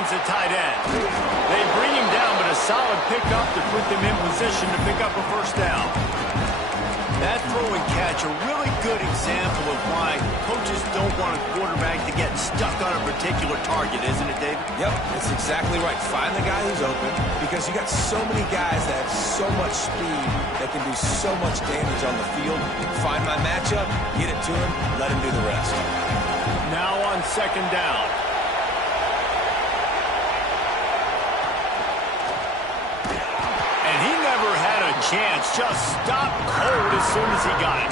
finds the tight end. They bring him down, but a solid pickup to put them in position to pick up a first down. That throw and catch, a really good example of why coaches don't want a quarterback to get stuck on a particular target, isn't it, David? Yep, that's exactly right. Find the guy who's open, because you got so many guys that have so much speed that can do so much damage on the field. Find my matchup, get it to him, let him do the rest. Now on second down. And he never had a chance. Just stopped cold as soon as he got it.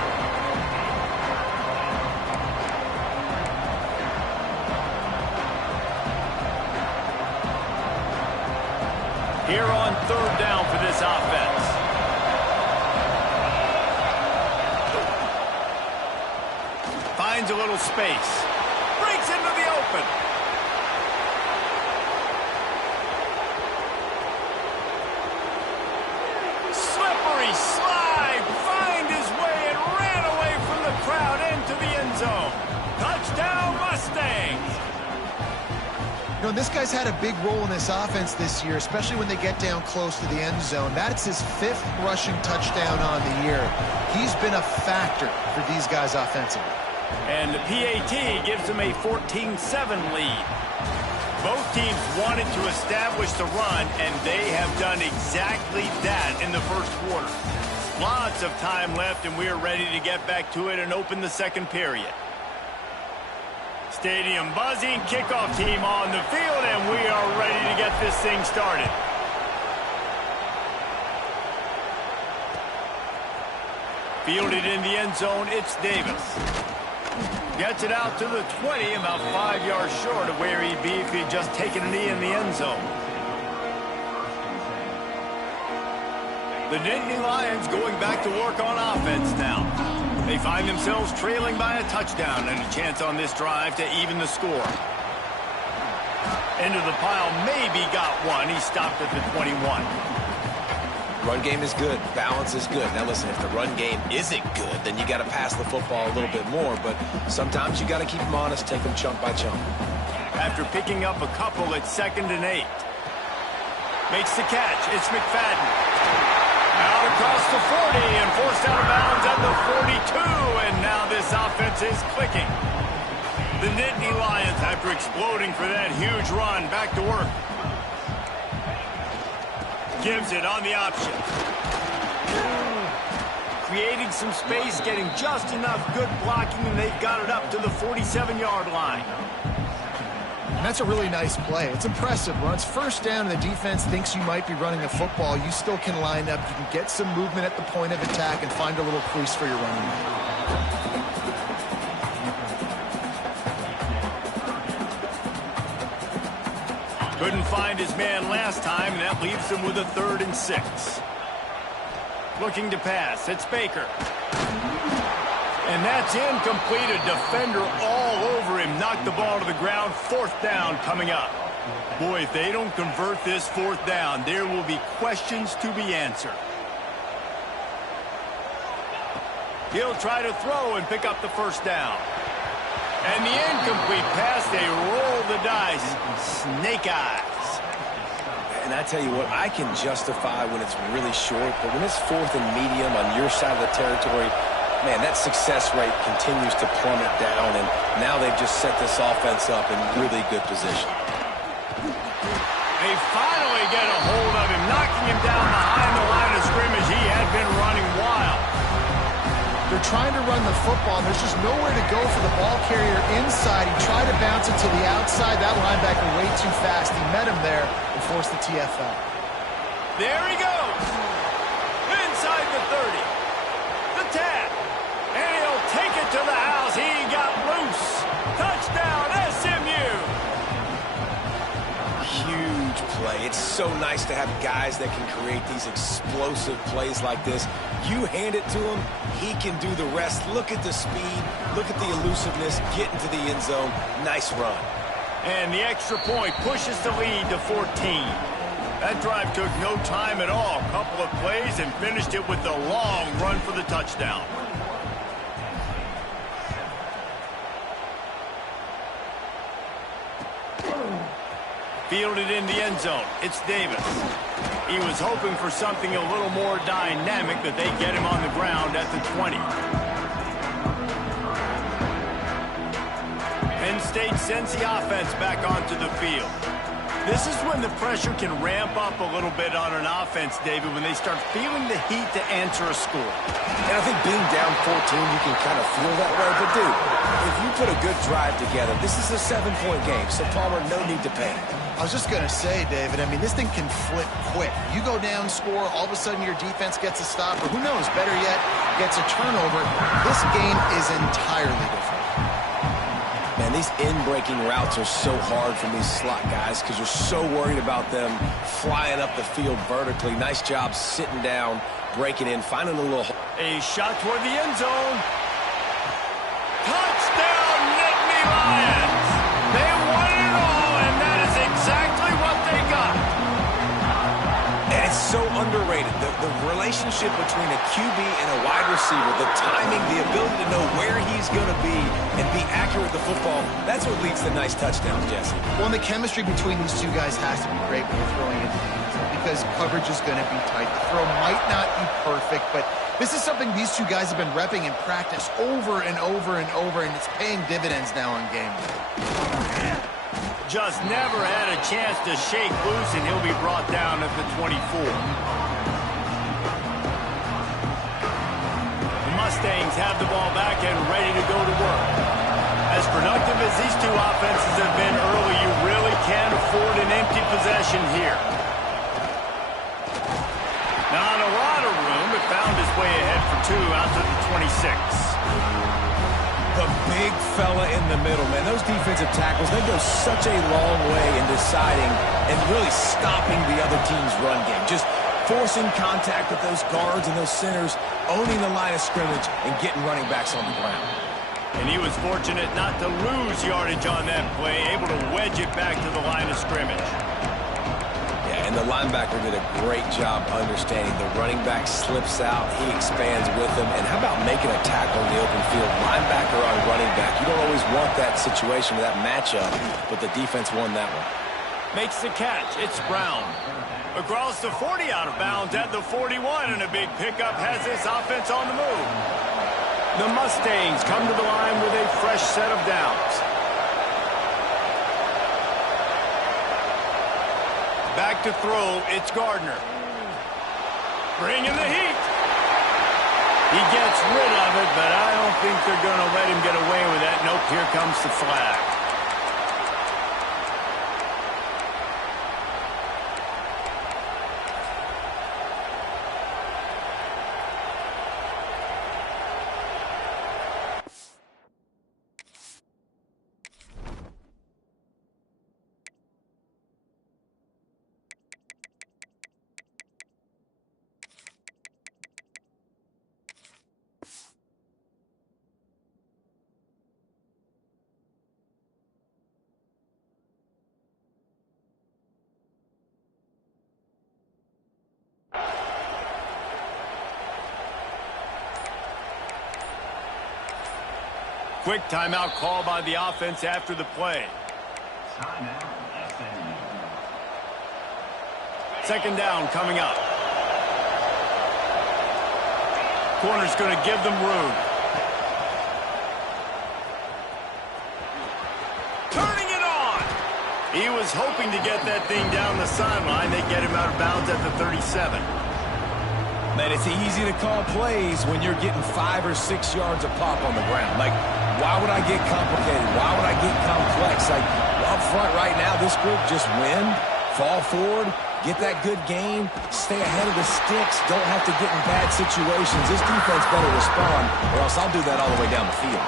Here on third down for this offense. Finds a little space. Breaks into the open. Slippery slide. Find his way and ran away from the crowd into the end zone. Touchdown Mustangs. You know, this guy's had a big role in this offense this year, especially when they get down close to the end zone. That's his 5th rushing touchdown on the year. He's been a factor for these guys offensively. And the PAT gives them a 14-7 lead. Both teams wanted to establish the run, and they have done exactly that in the first quarter. Lots of time left, and we are ready to get back to it and open the second period. Stadium buzzing, kickoff team on the field, and we are ready to get this thing started. Fielded in the end zone, it's Davis. Gets it out to the 20, about 5 yards short of where he'd be if he'd just taken a knee in the end zone. The Nittany Lions going back to work on offense now. They find themselves trailing by a touchdown and a chance on this drive to even the score. Into the pile, maybe got one. He stopped at the 21. Run game is good. Balance is good. Now listen, if the run game isn't good, then you got to pass the football a little bit more. But sometimes you got to keep them honest, take them chunk by chunk. After picking up a couple at 2nd and 8. Makes the catch. It's McFadden. Out across the 40 and forced out of bounds at the 42. And now this offense is clicking. The Nittany Lions, after exploding for that huge run, back to work. Gives it on the option. Creating some space, getting just enough good blocking, and they've got it up to the 47-yard line. And that's a really nice play. It's impressive. When it's first down and the defense thinks you might be running the football, you still can line up. You can get some movement at the point of attack and find a little crease for your running back. Couldn't find his man last time, and that leaves him with a 3rd and 6. Looking to pass. It's Baker. And that's incomplete. A defender all over him. Knocked the ball to the ground. 4th down coming up. Boy, if they don't convert this 4th down, there will be questions to be answered. He'll try to throw and pick up the first down. And the incomplete pass, they roll the dice. Snake eyes. And I tell you what, I can justify when it's really short, but when it's 4th and medium on your side of the territory, man, that success rate continues to plummet down, and now they've just set this offense up in really good position. They finally get a hold of him, knocking him down behind the line of scrimmage. He had been running wild. They're trying to run the football. There's just nowhere to go for the ball carrier inside. He tried to bounce it to the outside. That linebacker way too fast. He met him there and forced the TFL. There he goes. Inside the 30. The tap. And he'll take it to the house. He got loose. Touchdown, SMU. Huge play. It's so nice to have guys that can create these explosive plays like this. You hand it to him, he can do the rest. Look at the speed. Look at the elusiveness. Get into the end zone. Nice run. And the extra point pushes the lead to 14. That drive took no time at all. A couple of plays and finished it with the long run for the touchdown. Fielded in the end zone. It's Davis. He was hoping for something a little more dynamic, but they get him on the ground at the 20. Penn State sends the offense back onto the field. This is when the pressure can ramp up a little bit on an offense, David, when they start feeling the heat to answer a score. And I think being down 14, you can kind of feel that way. But, dude, if you put a good drive together, this is a 7-point game, so Palmer, no need to panic. I was just going to say, David, I mean, this thing can flip quick. You go down, score, all of a sudden your defense gets a stop, or who knows, better yet, gets a turnover. This game is entirely different. Man, these in-breaking routes are so hard from these slot guys because you're so worried about them flying up the field vertically. Nice job sitting down, breaking in, finding a little... A shot toward the end zone. Touchdown, Nittany Lions! They won it all, and that is exactly what they got. And it's so underrated. The relationship between a QB and a wide receiver, the timing, the ability to know where he's going to be and be accurate with the football, that's what leads to nice touchdowns, Jesse. Well, and the chemistry between these two guys has to be great when you're throwing into the end zone because coverage is going to be tight. The throw might not be perfect, but this is something these two guys have been repping in practice over and over and over, and it's paying dividends now on game day. Just never had a chance to shake loose, and he'll be brought down at the 24. The Mustangs have the ball back and ready to go to work. As productive as these two offenses have been early, you really can't afford an empty possession here. Not a lot of room, but found his way ahead for two out to the 26. The big fella in the middle, man. Those defensive tackles, they go such a long way in deciding and really stopping the other team's run game. Just forcing contact with those guards and those centers, owning the line of scrimmage, and getting running backs on the ground. And he was fortunate not to lose yardage on that play, able to wedge it back to the line of scrimmage. And the linebacker did a great job understanding. The running back slips out, he expands with him. And how about making a tackle in the open field? Linebacker on running back. You don't always want that situation, that matchup, but the defense won that one. Makes the catch. It's Brown. Across the 40 out of bounds at the 41, and a big pickup has this offense on the move. The Mustangs come to the line with a fresh set of downs. Back to throw, it's Gardner. Bringing the heat. He gets rid of it, but I don't think they're going to let him get away with that. Nope, here comes the flag. Quick timeout call by the offense after the play. Second down coming up. Corner's going to give them room. Turning it on. He was hoping to get that thing down the sideline. They get him out of bounds at the 37. Man, it's easy to call plays when you're getting 5 or 6 yards of pop on the ground. Like, why would I get complicated? Why would I get complex? Like, up front right now, this group just win, fall forward, get that good game, stay ahead of the sticks, don't have to get in bad situations. This defense better respond, or else I'll do that all the way down the field.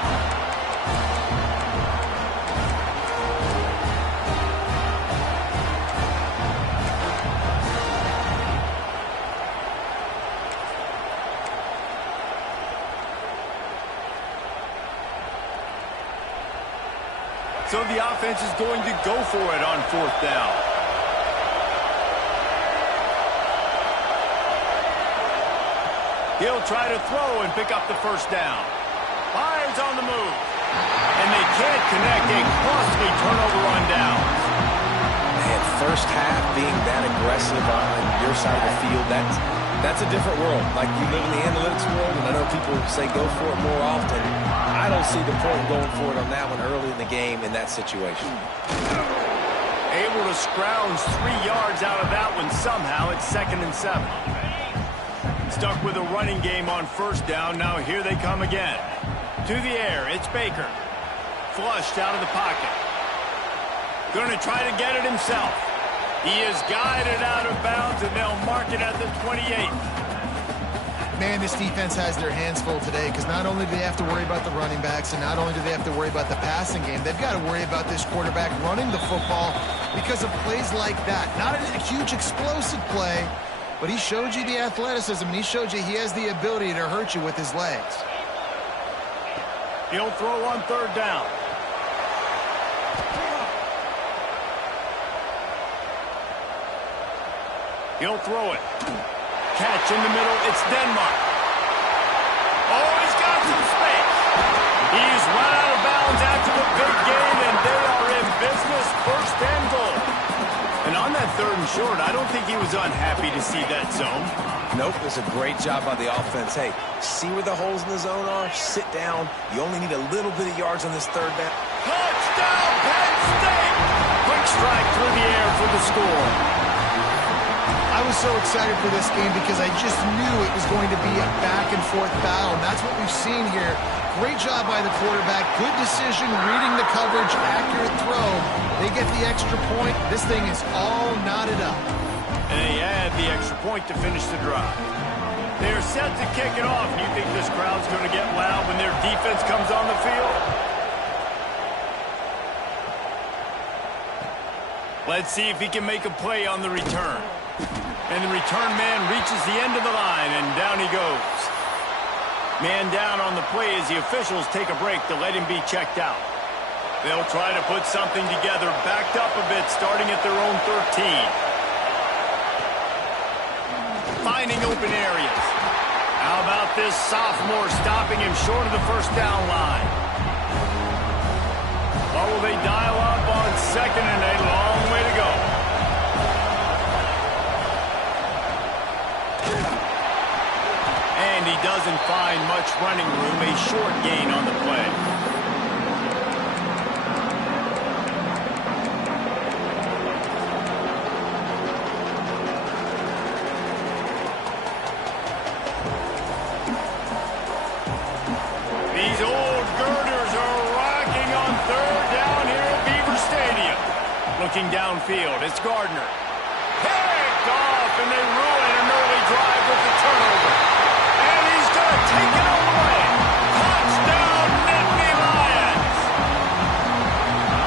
So the offense is going to go for it on fourth down. He'll try to throw and pick up the first down. Fires on the move. And they can't connect. A costly turnover on downs. Man, first half being that aggressive on your side of the field, that's a different world. Like, you live in the analytics world, and I know people say go for it more often. I don't see the point going for it on that one early in the game in that situation. Able to scrounge 3 yards out of that one somehow. It's 2nd and 7. Stuck with a running game on first down. Now here they come again. To the air, it's Baker. Flushed out of the pocket. Going to try to get it himself. He is guided out of bounds, and they'll mark it at the 28. Man, this defense has their hands full today because not only do they have to worry about the running backs and not only do they have to worry about the passing game, they've got to worry about this quarterback running the football because of plays like that. Not a huge explosive play, but he showed you the athleticism, and he showed you he has the ability to hurt you with his legs. He'll throw on 3rd down. He'll throw it. Catch in the middle. It's Denmark. Oh, he's got some space. He's run out of bounds after the big game, and they are in business. 1st and goal. And on that 3rd and short, I don't think he was unhappy to see that zone. Nope, it's a great job by the offense. Hey, see where the holes in the zone are? Sit down. You only need a little bit of yards on this 3rd down. Touchdown, Penn State! Quick strike through the air for the score. I was so excited for this game because I just knew it was going to be a back-and-forth battle, and that's what we've seen here. Great job by the quarterback, good decision, reading the coverage, accurate throw. They get the extra point. This thing is all knotted up. And they add the extra point to finish the drive. They're set to kick it off. You think this crowd's going to get loud when their defense comes on the field? Let's see if he can make a play on the return. And the return man reaches the end of the line, and down he goes. Man down on the play as the officials take a break to let him be checked out. They'll try to put something together, backed up a bit, starting at their own 13. Finding open areas. How about this sophomore stopping him short of the 1st down line? Or will they dial up on 2nd and a long way to go? And he doesn't find much running room, a short gain on the play. These old girders are rocking on 3rd down here at Beaver Stadium. Looking downfield, it's Gardner. Picked off, and they ruin an early drive with the turnover. And he's going to take it all away. Touchdown, Nittany Lions!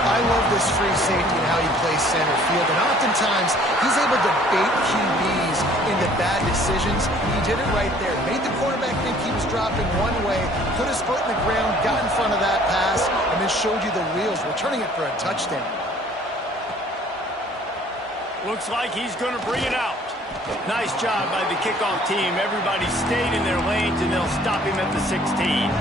I love this free safety and how he plays center field, and oftentimes he's able to bait QBs into bad decisions. He did it right there. Made the quarterback think he was dropping one way, put his foot in the ground, got in front of that pass, and then showed you the wheels, returning it for a touchdown. Looks like he's going to bring it out. Nice job by the kickoff team. Everybody stayed in their lanes, and they'll stop him at the 16.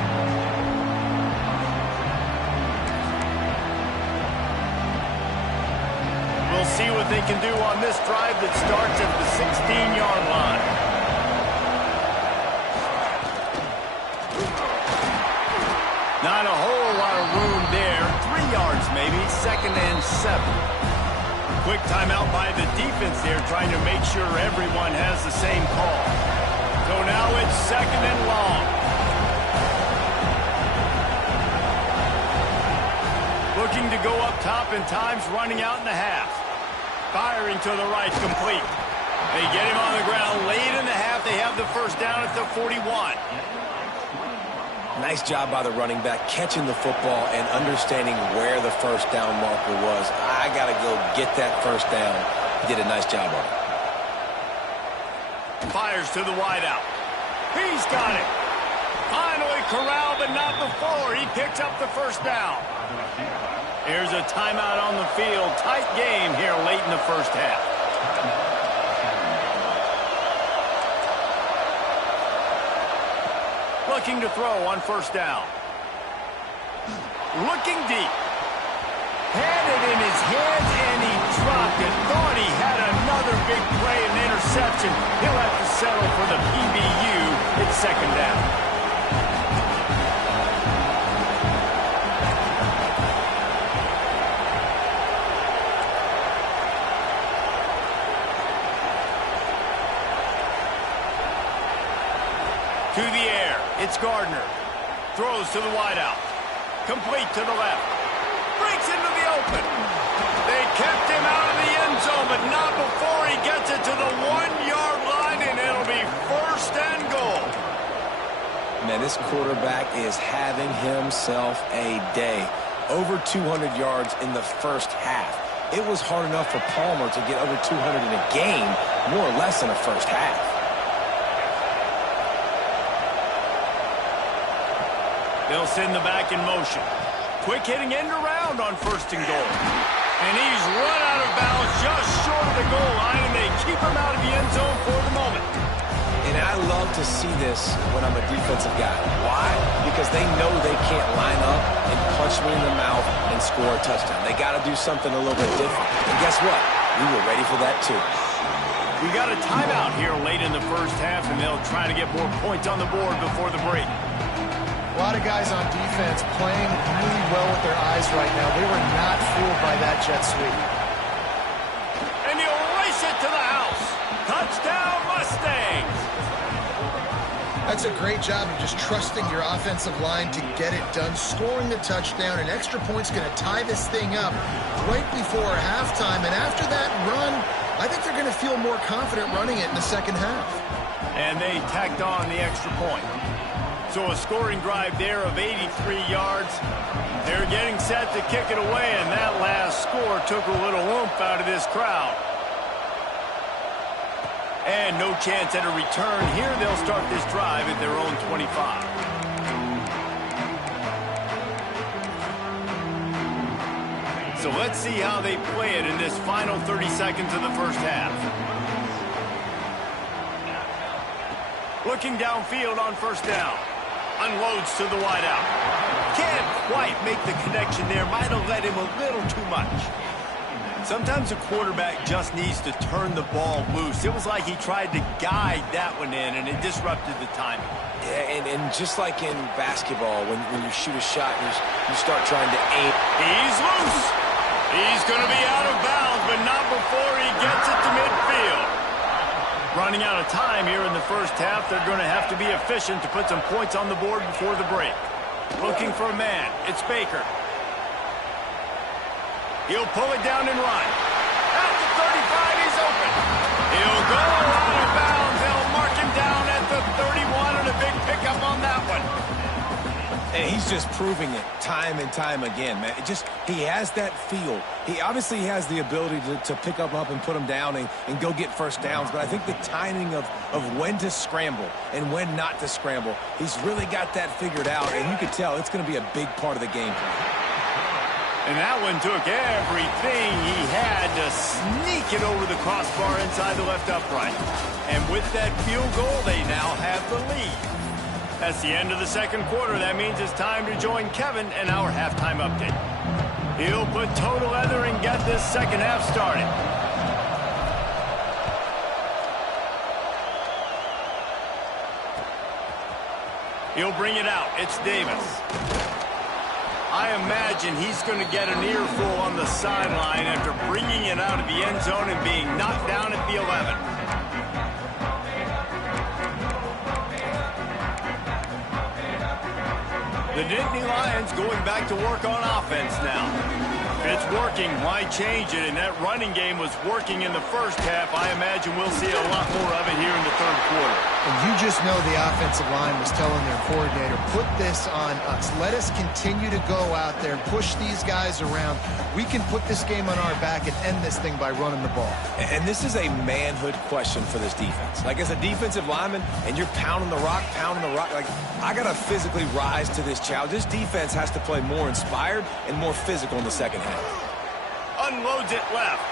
We'll see what they can do on this drive that starts at the 16-yard line. Not a whole lot of room there. 3 yards maybe, 2nd and 7. Quick timeout by the defense there, trying to make sure everyone has the same call. So now it's 2nd and long. Looking to go up top, and time's running out in the half. Firing to the right, complete. They get him on the ground late in the half. They have the 1st down at the 41. Nice job by the running back, catching the football and understanding where the 1st down marker was. I got to go get that 1st down. He did a nice job on it. Fires to the wideout. He's got it. Finally corralled, but not before. He picks up the 1st down. Here's a timeout on the field. Tight game here late in the 1st half. Looking to throw on 1st down. Looking deep. Had it in his hands, and he dropped it. Thought he To the air. It's Gardner. Throws to the wideout. Complete to the left. Breaks into the open. They kept him out of the end zone, but not before he gets it to the 1-yard line, and it'll be first and goal. Man, this quarterback is having himself a day. Over 200 yards in the first half. It was hard enough for Palmer to get over 200 in a game, more or less in the first half. They'll send the back in motion. Quick hitting end around on first and goal. And he's run out of bounds just short of the goal line, and they keep him out of the end zone for the moment. And I love to see this when I'm a defensive guy. Why? Because they know they can't line up and punch me in the mouth and score a touchdown. They got to do something a little bit different. And guess what? We were ready for that too. We got a timeout here late in the first half, and they'll try to get more points on the board before the break. A lot of guys on defense playing really well with their eyes right now. They were not fooled by that jet sweep. And he'll race it to the house. Touchdown, Mustangs! That's a great job of just trusting your offensive line to get it done, scoring the touchdown. An extra point's going to tie this thing up right before halftime. And after that run, I think they're going to feel more confident running it in the second half. And they tacked on the extra point. So a scoring drive there of 83 yards. They're getting set to kick it away, and that last score took a little oomph out of this crowd. And no chance at a return here. They'll start this drive at their own 25. So let's see how they play it in this final 30 seconds of the first half. Looking downfield on first down. Unloads to the wideout. Can't quite make the connection there. Might have let him a little too much. Sometimes a quarterback just needs to turn the ball loose. It was like he tried to guide that one in, and it disrupted the timing. Yeah, and just like in basketball, when you shoot a shot and you start trying to aim. He's loose. He's going to be out of bounds, but not before he gets it to midfield. Running out of time here in the first half. They're going to have to be efficient to put some points on the board before the break. Looking for a man. It's Baker. He'll pull it down and run. At the 35, he's open. He'll go out of bounds. They'll mark him down at the 31, and a big pickup on that one. And he's just proving it time and time again, man. He has that feel. He obviously has the ability to pick up and put him down and go get first downs. But I think the timing of when to scramble and when not to scramble, he's really got that figured out. And you can tell it's going to be a big part of the game plan. And that one took everything he had to sneak it over the crossbar inside the left upright. And with that field goal, they now have the lead. That's the end of the second quarter. That means it's time to join Kevin and our halftime update. He'll put total leather and get this second half started. He'll bring it out. It's Davis. I imagine he's going to get an earful on the sideline after bringing it out of the end zone and being knocked down at the 11. The Nittany Lions going back to work on offense now. If it's working, why change it? And that running game was working in the first half. I imagine we'll see a lot more of it here in the third quarter. And you just know the offensive line was telling their coordinator, put this on us. Let us continue to go out there, push these guys around. We can put this game on our back and end this thing by running the ball. And this is a manhood question for this defense. Like, as a defensive lineman, and you're pounding the rock, like, I got to physically rise to this challenge. This defense has to play more inspired and more physical in the second half. Unloads it left.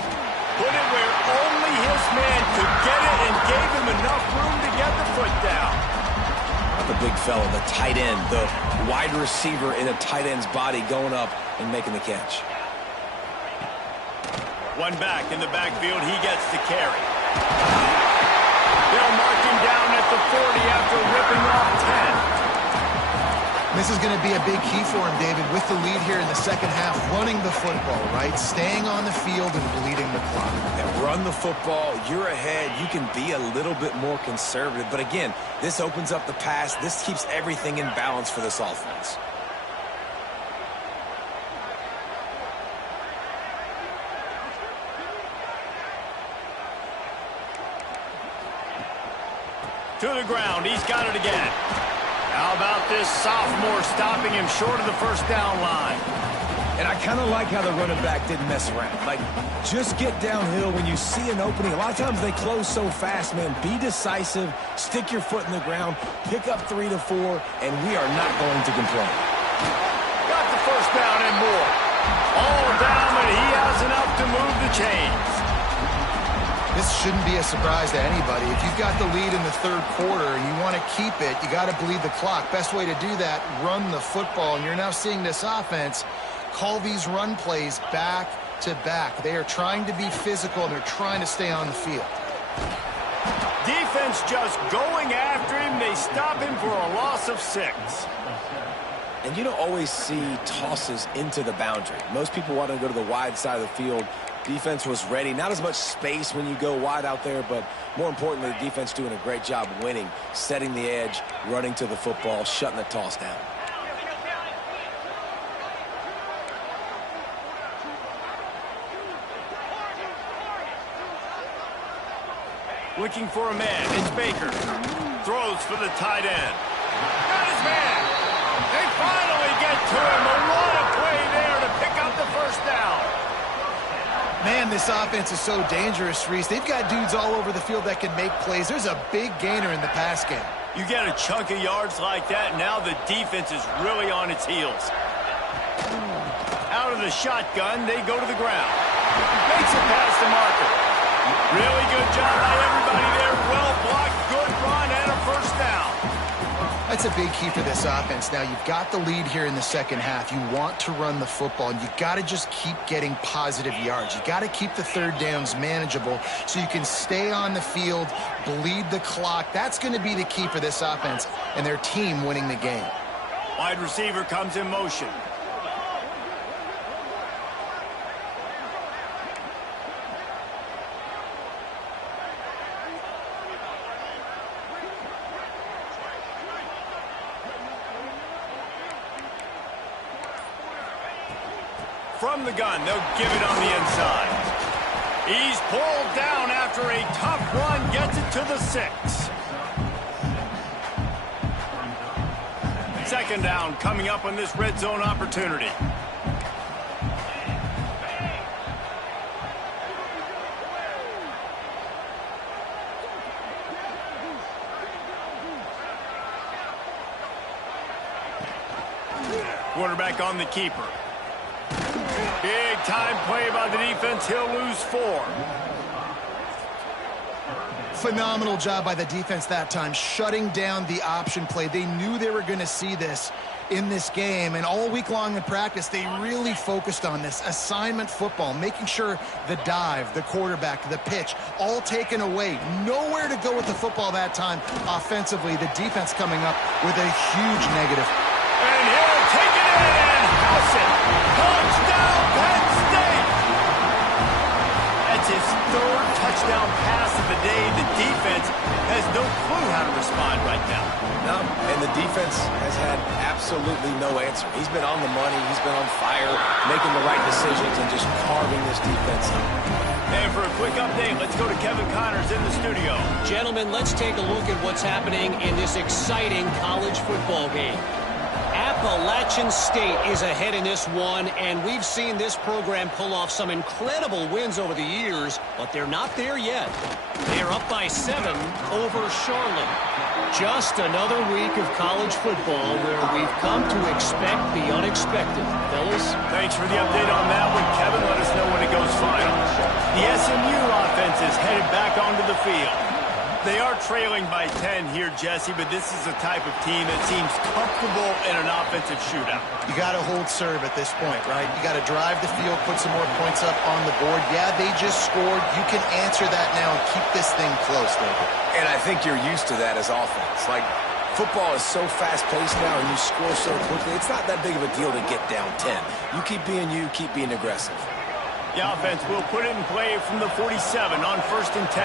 Put it where only his man could get it and gave him enough room to get the foot down. The big fella, the tight end, the wide receiver in a tight end's body going up and making the catch. One back in the backfield. He gets the carry. They'll mark him down at the 40 after ripping off 10. This is going to be a big key for him, David, with the lead here in the second half, running the football, right? Staying on the field and bleeding the clock. And run the football, you're ahead. You can be a little bit more conservative. But again, this opens up the pass. This keeps everything in balance for this offense. To the ground, he's got it again. How about this sophomore stopping him short of the first down line? And I kind of like how the running back didn't mess around. Like, just get downhill when you see an opening. A lot of times they close so fast, man. Be decisive, stick your foot in the ground, pick up 3 to 4, and we are not going to complain. Got the first down and more. All down, but he has enough to move the chains. This shouldn't be a surprise to anybody. If you've got the lead in the third quarter and you want to keep it, you got to bleed the clock. Best way to do that, run the football. And you're now seeing this offense call these run plays back to back. They are trying to be physical, and they're trying to stay on the field. Defense just going after him. They stop him for a loss of 6. And you don't always see tosses into the boundary. Most people want to go to the wide side of the field. Defense was ready. Not as much space when you go wide out there, but more importantly, the defense doing a great job winning, setting the edge, running to the football, shutting the toss down. Looking for a man. It's Baker. Throws for the tight end. Got his man. They finally get to him. A lot of play there to pick up the first down. Man, this offense is so dangerous, Reese. They've got dudes all over the field that can make plays. There's a big gainer in the pass game. You get a chunk of yards like that, now the defense is really on its heels. Out of the shotgun, they go to the ground. Makes it past the marker. Really good job by everybody there. Well blocked, good run, and a first down. That's a big key for this offense. Now, you've got the lead here in the second half. You want to run the football, and you got to just keep getting positive yards. You got to keep the third downs manageable so you can stay on the field, bleed the clock. That's going to be the key for this offense and their team winning the game. Wide receiver comes in motion. From the gun, they'll give it on the inside. He's pulled down after a tough run, gets it to the 6. Second down coming up on this red zone opportunity. Quarterback on the keeper. Big time play by the defense. He'll lose 4. Phenomenal job by the defense that time, shutting down the option play. They knew they were going to see this in this game, and all week long in practice, they really focused on this assignment football, making sure the dive, the quarterback, the pitch, all taken away. Nowhere to go with the football that time offensively. The defense coming up with a huge negative. And he'll take it in and house it. Touchdown, Penn State! That's his 3rd touchdown pass of the day. The defense has no clue how to respond right now. No, and the defense has had absolutely no answer. He's been on the money. He's been on fire, making the right decisions and just carving this defense up. And for a quick update, let's go to Kevin Connors in the studio. Gentlemen, let's take a look at what's happening in this exciting college football game. Appalachian State is ahead in this one, and we've seen this program pull off some incredible wins over the years, but they're not there yet. They're up by 7 over Charlotte. Just another week of college football where we've come to expect the unexpected. Fellas? Thanks for the update on that one, Kevin. Let us know when it goes final. The SMU offense is headed back onto the field. They are trailing by 10 here, Jesse, but this is a type of team that seems comfortable in an offensive shootout. You got to hold serve at this point, right? You got to drive the field, put some more points up on the board. Yeah, they just scored. You can answer that now and keep this thing close, David. And I think you're used to that as offense. Like, Football is so fast-paced now, and you score so quickly, it's not that big of a deal to get down 10. You keep being you, keep being aggressive. The offense will put it in play from the 47 on 1st and 10.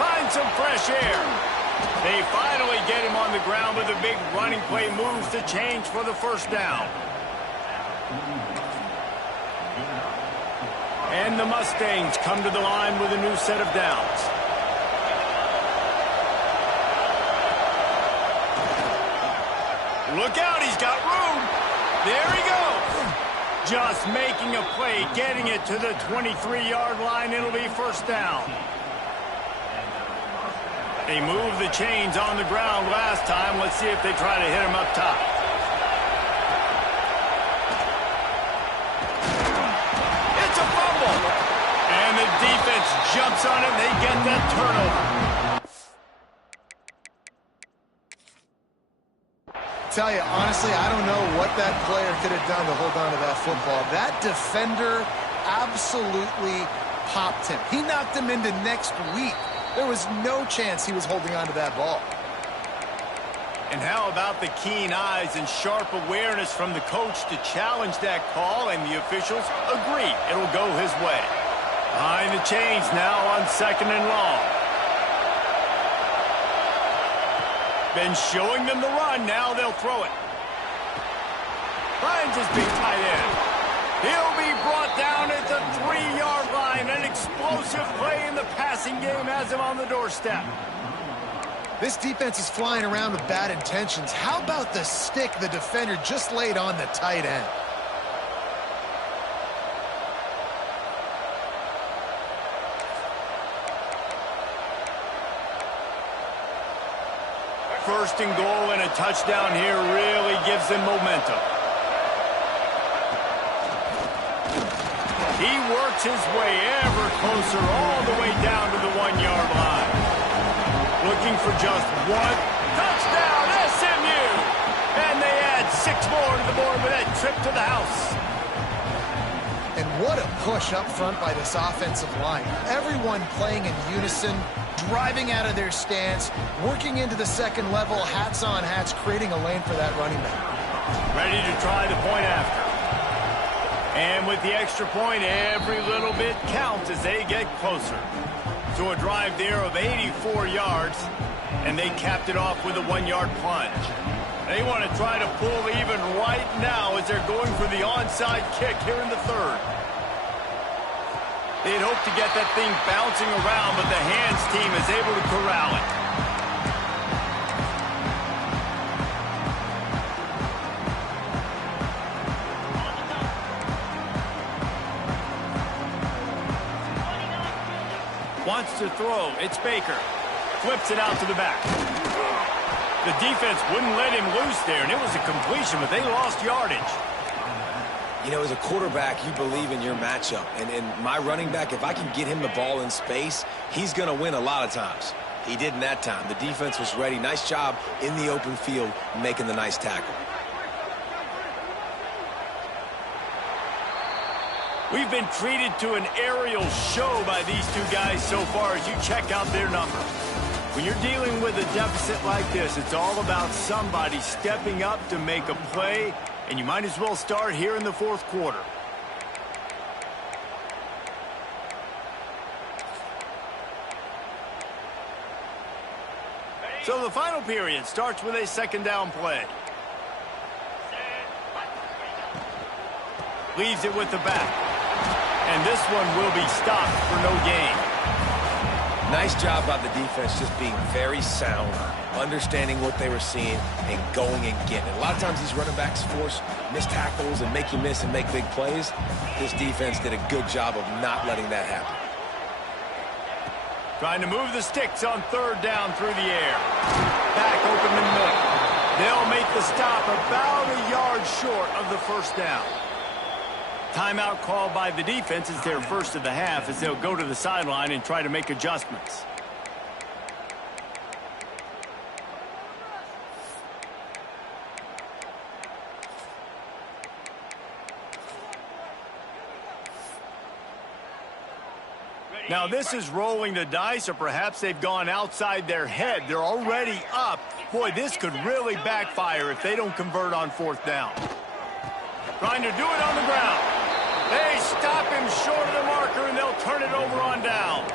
Find some fresh air. They finally get him on the ground with a big running play, moves the change for the first down. And the Mustangs come to the line with a new set of downs. Look out, he's got room. There he goes. Just making a play, getting it to the 23-yard line. It'll be first down. They moved the chains on the ground last time. Let's see if they try to hit him up top. It's a fumble. And the defense jumps on it. They get that turnover. Tell you, honestly, I don't know what that player could have done to hold on to that football. That defender absolutely popped him. He knocked him into next week. There was no chance he was holding on to that ball. And how about the keen eyes and sharp awareness from the coach to challenge that call, and the officials agree it'll go his way. Behind the chains now on 2nd and long. Been showing them the run, now they'll throw it. Finds his big tight end. He'll be brought down at the 3-yard line. An explosive play in the passing game has him on the doorstep. This defense is flying around with bad intentions. How about the stick the defender just laid on the tight end? First and goal and a touchdown here really gives them momentum. He works his way ever closer all the way down to the 1-yard line. Looking for just one. Touchdown, SMU! And they add 6 more to the board with that trip to the house. And what a push up front by this offensive line. Everyone playing in unison, driving out of their stance, working into the second level, hats on hats, creating a lane for that running back. Ready to try the point after. And with the extra point, every little bit counts as they get closer. So a drive there of 84 yards, and they capped it off with a 1-yard plunge. They want to try to pull even right now as they're going for the onside kick here in the 3rd. They'd hope to get that thing bouncing around, but the hands team is able to corral it. Wants to throw. It's Baker. Flips it out to the back. The defense wouldn't let him loose there, and it was a completion, but they lost yardage. You know, as a quarterback, you believe in your matchup. And in my running back, if I can get him the ball in space, he's going to win a lot of times. He did in that time. The defense was ready. Nice job in the open field making the nice tackle. We've been treated to an aerial show by these two guys so far as you check out their numbers. When you're dealing with a deficit like this, it's all about somebody stepping up to make a play, and you might as well start here in the 4th quarter. So the final period starts with a 2nd down play. Leaves it with the back. And this one will be stopped for no gain. Nice job by the defense just being very sound, understanding what they were seeing, and going and getting it. A lot of times these running backs force missed tackles and make you miss and make big plays. This defense did a good job of not letting that happen. Trying to move the sticks on 3rd down through the air. Back open the middle. They'll make the stop about a yard short of the 1st down. Timeout called by the defense is their first of the half as they'll go to the sideline and try to make adjustments. Now, this is rolling the dice, or perhaps they've gone outside their head. They're already up. Boy, this could really backfire if they don't convert on fourth down. Trying to do it on the ground. They stop him short of the marker, and they'll turn it over on downs.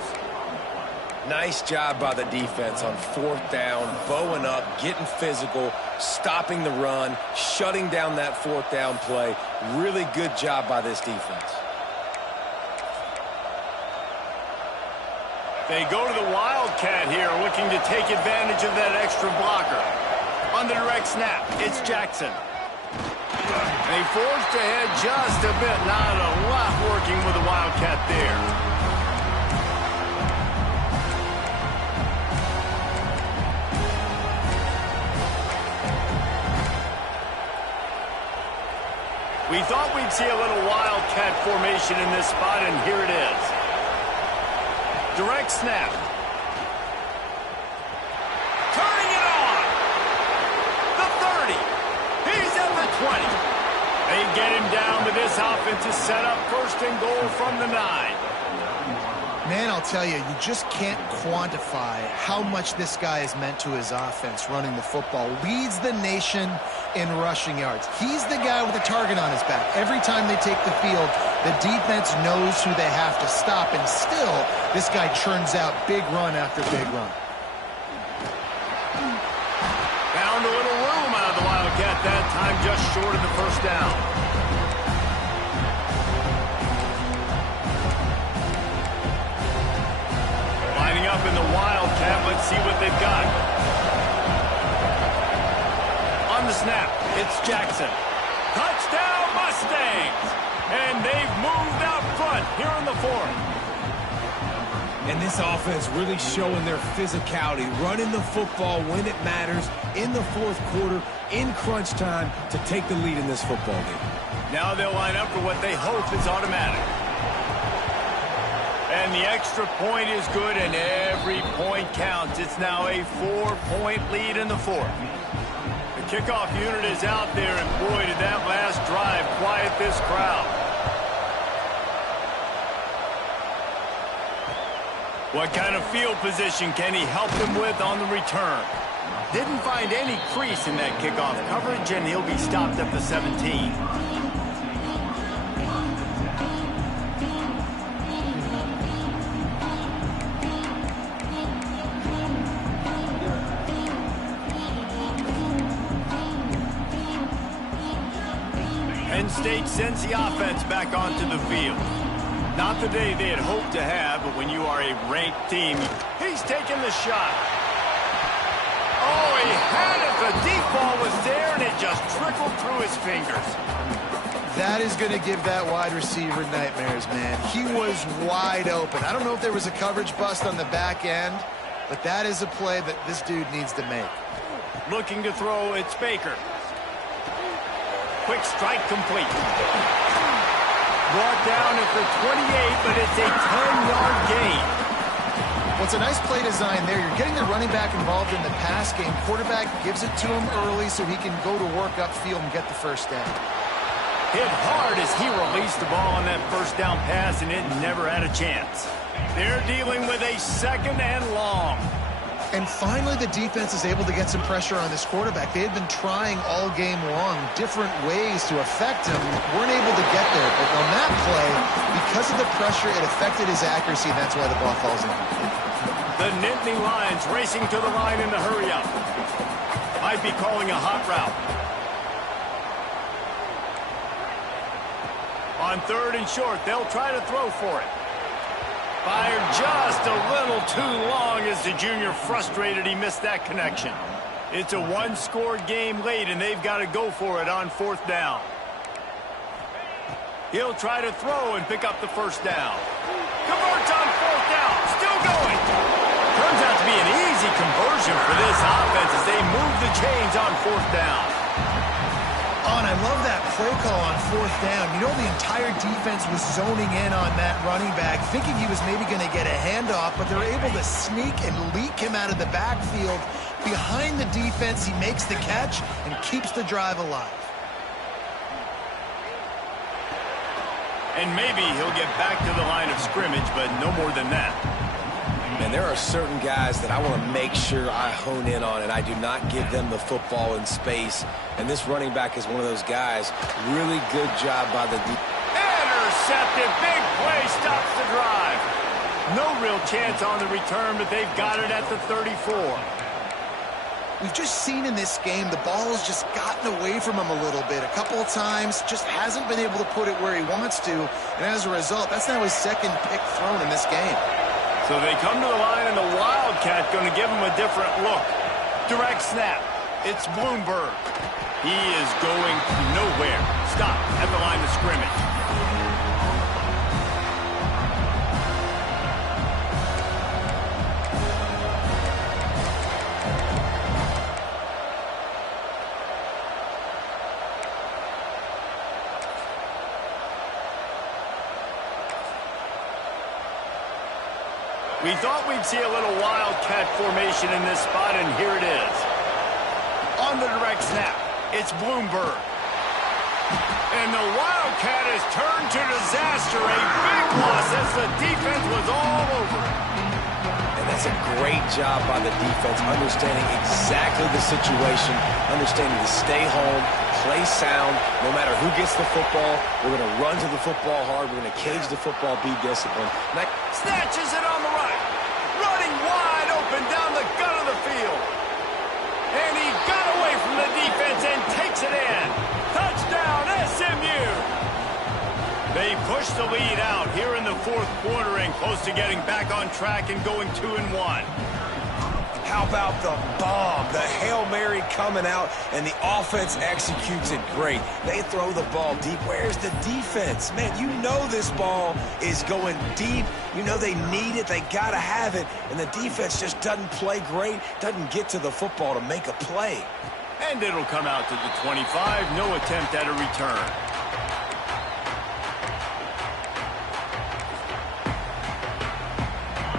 Nice job by the defense on fourth down, bowing up, getting physical, stopping the run, shutting down that fourth down play. Really good job by this defense. They go to the Wildcat here, looking to take advantage of that extra blocker. On the direct snap, it's Jackson. They forced ahead just a bit. Not a lot working with the Wildcat there. We thought we'd see a little Wildcat formation in this spot, and here it is. Direct snap. Turning it on. The 30. He's at the 20. They get him down, but this offense is set up first and goal from the 9. Man, I'll tell you, you just can't quantify how much this guy has meant to his offense running the football. Leads the nation in rushing yards. He's the guy with a target on his back. Every time they take the field, the defense knows who they have to stop, and still, this guy churns out big run after big run. Found a little room out of the Wildcat that time, just short of the first down. Lining up in the Wildcat, let's see what they've got. On the snap, it's Jackson. Touchdown Mustangs! And they've moved out front here in the fourth. And this offense really showing their physicality, running the football when it matters, in the fourth quarter, in crunch time, to take the lead in this football game. Now they'll line up for what they hope is automatic. And the extra point is good, and every point counts. It's now a 4-point lead in the fourth. The kickoff unit is out there, and boy, did that last drive quiet this crowd. What kind of field position can he help them with on the return? Didn't find any crease in that kickoff coverage, and he'll be stopped at the 17. Penn State sends the offense back onto the field. Not the day they had hoped to have, but when you are a ranked team, he's taking the shot. Oh, he had it. The deep ball was there, and it just trickled through his fingers. That is going to give that wide receiver nightmares, man. He was wide open. I don't know if there was a coverage bust on the back end, but that is a play that this dude needs to make. Looking to throw, it's Baker. Quick strike complete. Brought down at the 28, but it's a 10-yard gain. Well, it's a nice play design there. You're getting the running back involved in the pass game. Quarterback gives it to him early so he can go to work upfield and get the first down. Hit hard as he released the ball on that first down pass, and it never had a chance. They're dealing with a second and long. And finally, the defense is able to get some pressure on this quarterback. They had been trying all game long different ways to affect him. Weren't able to get there. But on that play, because of the pressure, it affected his accuracy, and that's why the ball falls in. The Nittany Lions racing to the line in the hurry-up. Might be calling a hot route. On third and short, they'll try to throw for it. Fired just a little too long as the junior frustrated he missed that connection. It's a one-score game late, and they've got to go for it on fourth down. He'll try to throw and pick up the first down. Converts on fourth down. Still going. Turns out to be an easy conversion for this offense as they move the chains on fourth down. Oh, and I love that play call on fourth down. You know, the entire defense was zoning in on that running back, thinking he was maybe going to get a handoff, but they're able to sneak and leak him out of the backfield. Behind the defense, he makes the catch and keeps the drive alive. And maybe he'll get back to the line of scrimmage, but no more than that. And there are certain guys that I want to make sure I hone in on, and I do not give them the football in space. And this running back is one of those guys. Really good job by the intercepted. Big play stops the drive. No real chance on the return, but they've got it at the 34. We've just seen in this game the ball has just gotten away from him a little bit. A couple of times, just hasn't been able to put it where he wants to. And as a result, that's now his second pick thrown in this game. So they come to the line, and the Wildcat going to give him a different look. Direct snap. It's Bloomberg. He is going nowhere. Stop at the line of scrimmage. We thought we'd see a little Wildcat formation in this spot, and here it is. On the direct snap, it's Bloomberg. And the Wildcat has turned to disaster. A big loss as the defense was all over it. And that's a great job by the defense, understanding exactly the situation, understanding to stay home, play sound. No matter who gets the football, we're going to run to the football hard. We're going to cage the football, be disciplined. Snatches it on the right. Running wide open down the gut of the field. And he got away from the defense and takes it in. Touchdown, SMU. They push the lead out here in the fourth quarter and close to getting back on track and going 2-1. How about the bomb? The Hail Mary coming out, and the offense executes it great. They throw the ball deep. Where's the defense? Man, you know this ball is going deep. You know they need it. They got to have it. And the defense just doesn't play great, doesn't get to the football to make a play. And it'll come out to the 25. No attempt at a return.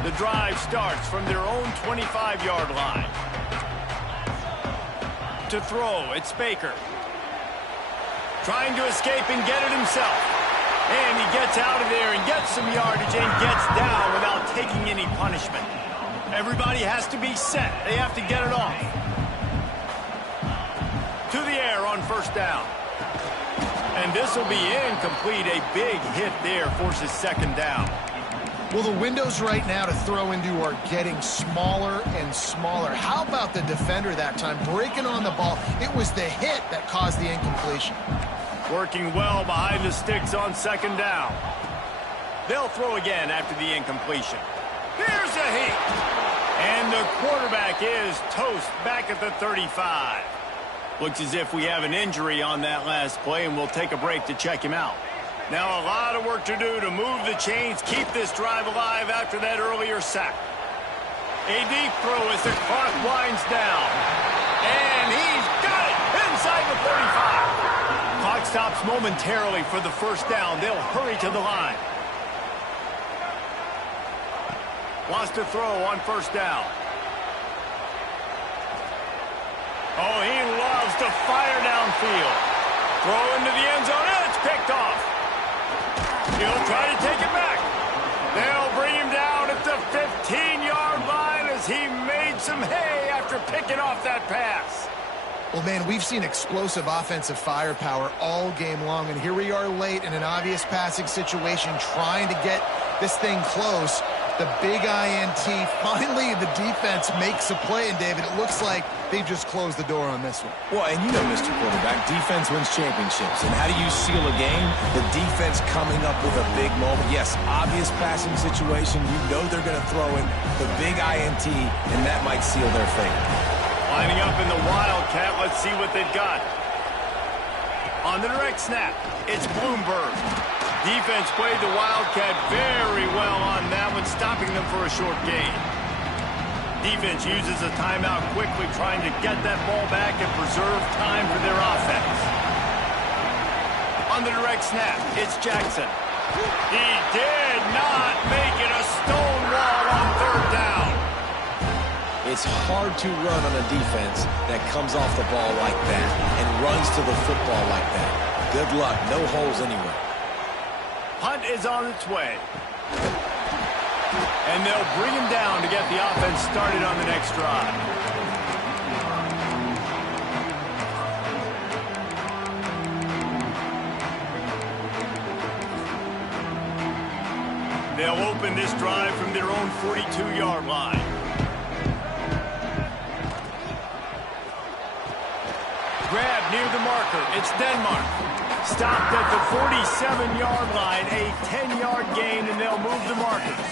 The drive starts from their own 25-yard line. To throw, it's Baker. Trying to escape and get it himself. And he gets out of there and gets some yardage and gets down without taking any punishment. Everybody has to be set. They have to get it off. To the air on first down. And this will be incomplete. A big hit there forces second down. Well, the windows right now to throw into are getting smaller and smaller. How about the defender that time breaking on the ball? It was the hit that caused the incompletion. Working well behind the sticks on second down. They'll throw again after the incompletion. Here's a heat. And the quarterback is toast back at the 35. Looks as if we have an injury on that last play, and we'll take a break to check him out. Now a lot of work to do to move the chains, keep this drive alive after that earlier sack. A deep throw as the clock winds down. And he's got it inside the 35. Clock stops momentarily for the first down. They'll hurry to the line. Wants to throw on first down. Oh, he loves to fire downfield. Throw into the end zone, and it's picked off. He'll try to take it back. They'll bring him down at the 15-yard line as he made some hay after picking off that pass. Well, man, we've seen explosive offensive firepower all game long, and here we are late in an obvious passing situation trying to get this thing close. The big INT, finally the defense makes a play, and David, it looks like they've just closed the door on this one. Well, and you know, Mr. Quarterback, defense wins championships. And how do you seal a game? The defense coming up with a big moment. Yes, obvious passing situation. You know they're going to throw in the big INT, and that might seal their fate. Lining up in the Wildcat, let's see what they've got. On the direct snap, it's Bloomberg. Defense played the Wildcat very well on that one, stopping them for a short gain. Defense uses a timeout quickly, trying to get that ball back and preserve time for their offense. On the direct snap, it's Jackson. He did not make it a stone wall on third down. It's hard to run on a defense that comes off the ball like that and runs to the football like that. Good luck. No holes anywhere. Punt is on its way. And they'll bring him down to get the offense started on the next drive. They'll open this drive from their own 42-yard line. Grab near the marker. It's Denmark. Stopped at the 47-yard line. A 10-yard gain, and they'll move the markers.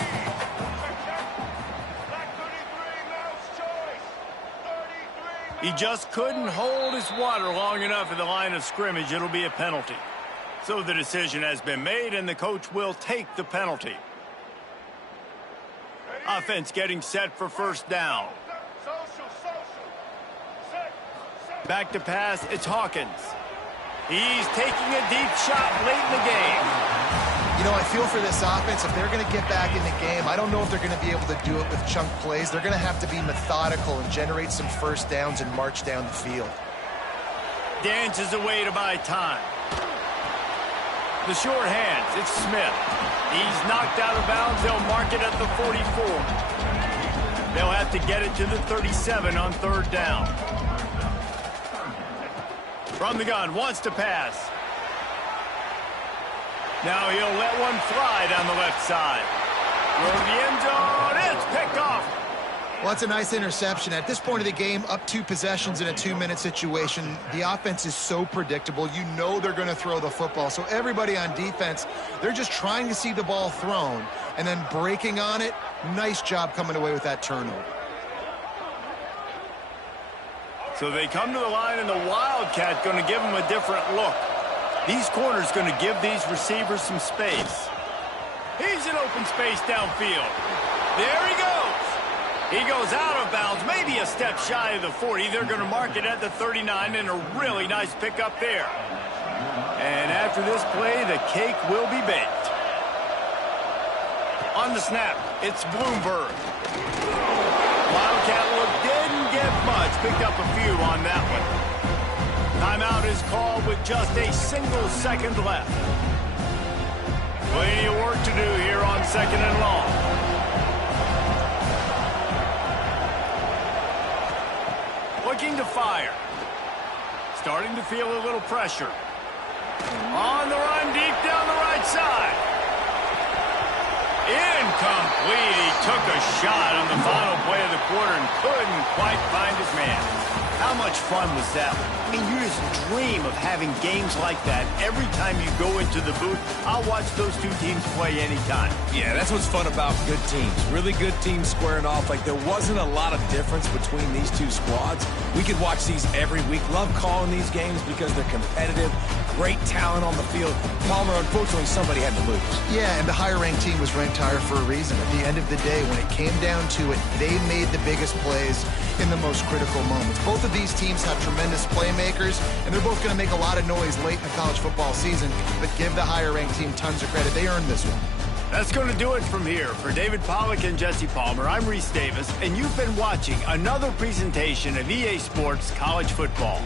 He just couldn't hold his water long enough at the line of scrimmage. It'll be a penalty. So the decision has been made, and the coach will take the penalty. Offense getting set for first down. Back to pass, it's Hawkins. He's taking a deep shot late in the game. You know, I feel for this offense, if they're going to get back in the game, I don't know if they're going to be able to do it with chunk plays. They're going to have to be methodical and generate some first downs and march down the field. Dances away to buy time. The short hands, it's Smith. He's knocked out of bounds. They'll mark it at the 44. They'll have to get it to the 37 on third down. From the gun, wants to pass. Now he'll let one fly down the left side. Throw to the end zone. It's picked off. Well, that's a nice interception. At this point of the game, up 2 possessions in a 2-minute situation, the offense is so predictable. You know they're going to throw the football. So everybody on defense, they're just trying to see the ball thrown and then breaking on it. Nice job coming away with that turnover. So they come to the line, and the Wildcat going to give them a different look. These corners going to give these receivers some space. He's in open space downfield. There he goes. He goes out of bounds, maybe a step shy of the 40. They're going to mark it at the 39, and a really nice pickup there. And after this play, the cake will be baked. On the snap, it's Bloomberg. Wildcat look didn't get much. Picked up a few on that one. Timeout is called with just a single second left. Plenty of work to do here on second and long. Looking to fire. Starting to feel a little pressure. On the run, deep down the right side. Incomplete. He took a shot on the final play of the quarter and couldn't quite find his man. How much fun was that? I mean, you just dream of having games like that every time you go into the booth. I'll watch those two teams play anytime. Yeah, that's what's fun about good teams. Really good teams squaring off. Like, there wasn't a lot of difference between these two squads. We could watch these every week. Love calling these games because they're competitive. Great talent on the field. Palmer, unfortunately, somebody had to lose. Yeah, and the higher-ranked team was ranked higher for a reason. At the end of the day, when it came down to it, they made the biggest plays in the most critical moments. Both of these teams have tremendous playmakers, and they're both going to make a lot of noise late in the college football season, but give the higher-ranked team tons of credit. They earned this one. That's going to do it from here. For David Pollack and Jesse Palmer, I'm Reese Davis, and you've been watching another presentation of EA Sports College Football.